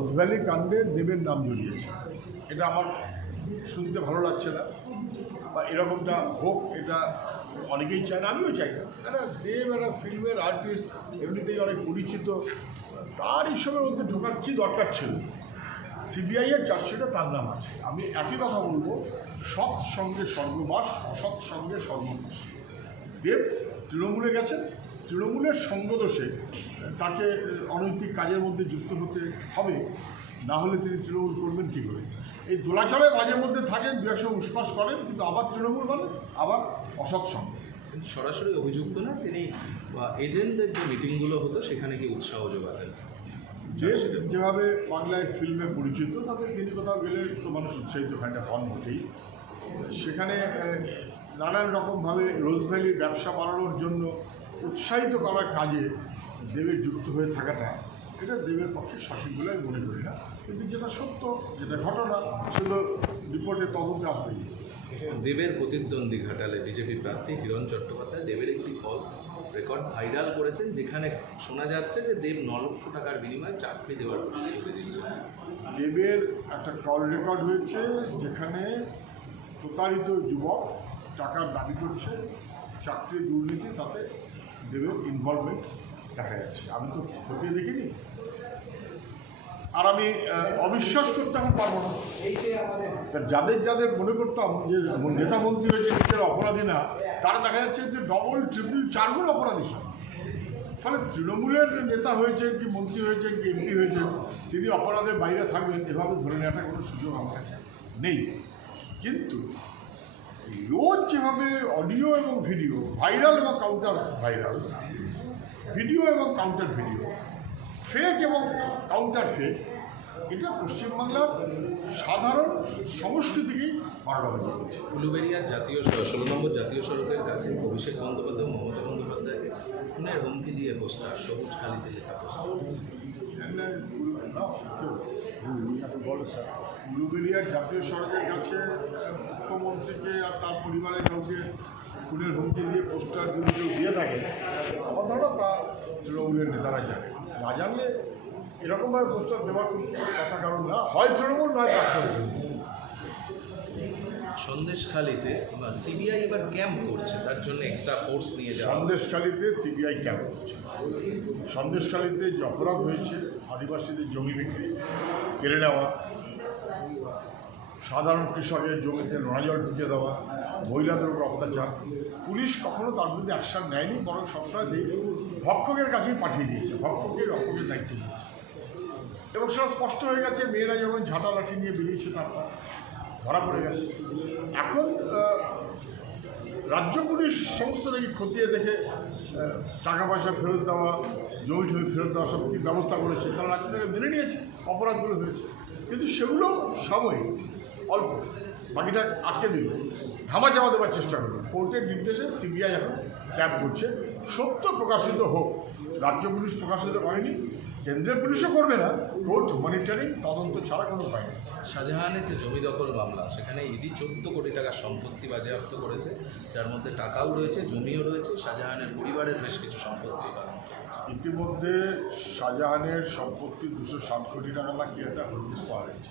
Rose Valley কাণ্ডে দেবের নাম জড়িয়েছে। এটা আমার শুনতে ভালো লাগছে না। বা এরকমটা হোক, এটা অনেকেই চায় না, আমিও চাই না। একটা দেব, একটা ফিল্মের আর্টিস্ট এমনিতেই অনেক পরিচিত, তার এইসবের মধ্যে ঢোকার কী দরকার ছিল? সিবিআইয়ের চার্জশিটে তার নাম আছে। আমি একই কথা বলব, সৎ সঙ্গে স্বর্গবাস অসৎ সঙ্গে স্বর্গবাস দেব তৃণমূলে গেছেন, তৃণমূলের সঙ্গদোষে তাকে অনৈতিক কাজের মধ্যে যুক্ত হতে হবে। না হলে তিনি তৃণমূল করবেন কী করে? এই দোলাচলে মাঝে মধ্যে থাকেন দু একশো উষ্পাস করেন কিন্তু আবার তৃণমূল মানে আবার অসৎ সঙ্গ। কিন্তু সরাসরি অভিযুক্ত না তিনি এজেন্টদের যে মিটিংগুলো হতো সেখানে গিয়ে উৎসাহ যোগাতেন। যে যেভাবে বাংলায় ফিল্মে পরিচিত তাদের তিনি কোথাও গেলে তো মানুষ উৎসাহিত হয় না হন মোটেই সেখানে নানান রকমভাবে রোজভ্যালির ব্যবসা বাড়ানোর জন্য উৎসাহিত করার কাজে দেবের যুক্ত হয়ে থাকাটা এটা দেবের পক্ষে সঠিক বলে আমি মনে করি না। কিন্তু যেটা সত্য যেটা ঘটনা সেগুলো রিপোর্টে তদন্তে আসবেই দেবের প্রতিদ্বন্দ্বী ঘাটালে বিজেপি প্রার্থী হিরণ চট্টোপাধ্যায় দেবের একটি কল রেকর্ড ভাইরাল করেছেন যেখানে শোনা যাচ্ছে যে দেব ন লক্ষ টাকার বিনিময়ে চাকরি দেওয়ার প্রতিশ্রুতি দিচ্ছেন দেবের একটা কল রেকর্ড হয়েছে যেখানে প্রতারিত যুবক টাকার দাবি করছে চাকরি দুর্নীতি তাতে দেবের ইনভলভমেন্ট দেখা যাচ্ছে। আমি তো খতিয়ে দেখিনি। আর আমি অবিশ্বাস করতে এখন পারব না। যাদের যাদের মনে করতাম যে নেতা মন্ত্রী হয়েছে, নিজের অপরাধী না, তারা দেখা যাচ্ছে যে ডবল ট্রিপল চারগুণ অপরাধী সব। ফলে তৃণমূলের নেতা হয়েছেন কি মন্ত্রী হয়েছেন কি এমপি হয়েছেন, তিনি অপরাধের বাইরে থাকবেন, এভাবে ধরে নেওয়াটা কোনো সুযোগ আমার কাছে নেই। কিন্তু রোজ যেভাবে অডিও এবং ভিডিও, ভাইরাল এবং কাউন্টার ভাইরাল ভিডিও এবং কাউন্টার ভিডিও ফেক এবং কাউন্টার ফেক এটা পশ্চিমবাংলার সাধারণ সংস্কৃতিকেই বারোটা করছে উলুবেরিয়ার জাতীয় সড়ক ষোলো নম্বর জাতীয় সড়কের কাছে অভিষেক বন্দ্যোপাধ্যায় মমতা বন্দ্যোপাধ্যায়কে খুনের হুমকি দিয়ে পোস্টার সবুজ কালিতে লেখা পোস্টার। উলুবেরিয়ার জাতীয় সড়কের কাছে মুখ্যমন্ত্রীকে আর তার পরিবারের কাউকে খুনের হুমকি দিয়ে পোস্টার যদি কেউ দিয়ে থাকে আমার ধারণা তা তৃণমূলের নেতারা জানে। না জানলে এরকমভাবে পোস্টার দেওয়ার খুব কথা কারণ না হয় তৃণমূল নয় প্রাক্তন তৃণমূল সন্দেশখালিতে সিবিআই এবার ক্যাম্প করছে তার জন্য এক্সট্রা ফোর্স নিয়ে যাওয়া। সন্দেশখালিতে সিবিআই ক্যাম্প করছে। সন্দেশখালিতে যে অপরাধ হয়েছে আদিবাসীদের জমি বিক্রি কেড়ে নেওয়া সাধারণ কৃষকের জমিতে নোনা জল ঢুকিয়ে দেওয়া, মহিলাদের উপর অত্যাচার। পুলিশ কখনো তার বিরুদ্ধে অ্যাকশন নেয়নি, বরং সবসময় ভক্ষকের কাছেই পাঠিয়ে দিয়েছে, ভক্ষকের রক্ষকের দায়িত্ব দিয়েছে এবং সেটা স্পষ্ট হয়ে গেছে, মেয়েরা যখন ঝাঁটা লাঠি নিয়ে বেরিয়েছে তারপর ধরা পড়ে গেছে। এখন রাজ্য পুলিশ সমস্ত নাকি খতিয়ে দেখে টাকা পয়সা ফেরত দেওয়া, জমি টমি ফেরত দেওয়া সব কি ব্যবস্থা করেছে, তারা রাজ্য থেকে মেনে নিয়েছে, অপরাধগুলো হয়েছে। কিন্তু সেগুলো সাময়িক। অল্প বাকিটা আটকে দিল। ধামা চাপা দেওয়ার চেষ্টা করল। কোর্টের নির্দেশে সিবিআই এখন ক্যাম্প করছে। সত্য প্রকাশিত হোক রাজ্য পুলিশ প্রকাশিত করেনি কেন্দ্রের পুলিশও করবে না কোর্ট মনিটরিং তদন্ত ছাড়া কোনো উপায় নেই। শাহজাহানের যে জমি দখল মামলা সেখানে ইডি চোদ্দ কোটি টাকার সম্পত্তি বাজেয়াপ্ত করেছে যার মধ্যে টাকাও রয়েছে জমিও রয়েছে শাহজাহানের পরিবারের বেশ কিছু সম্পত্তি ইতিমধ্যে শাহজাহানের সম্পত্তি দুশো সাত কোটি টাকা না কি একটা হদিস পাওয়া গেছে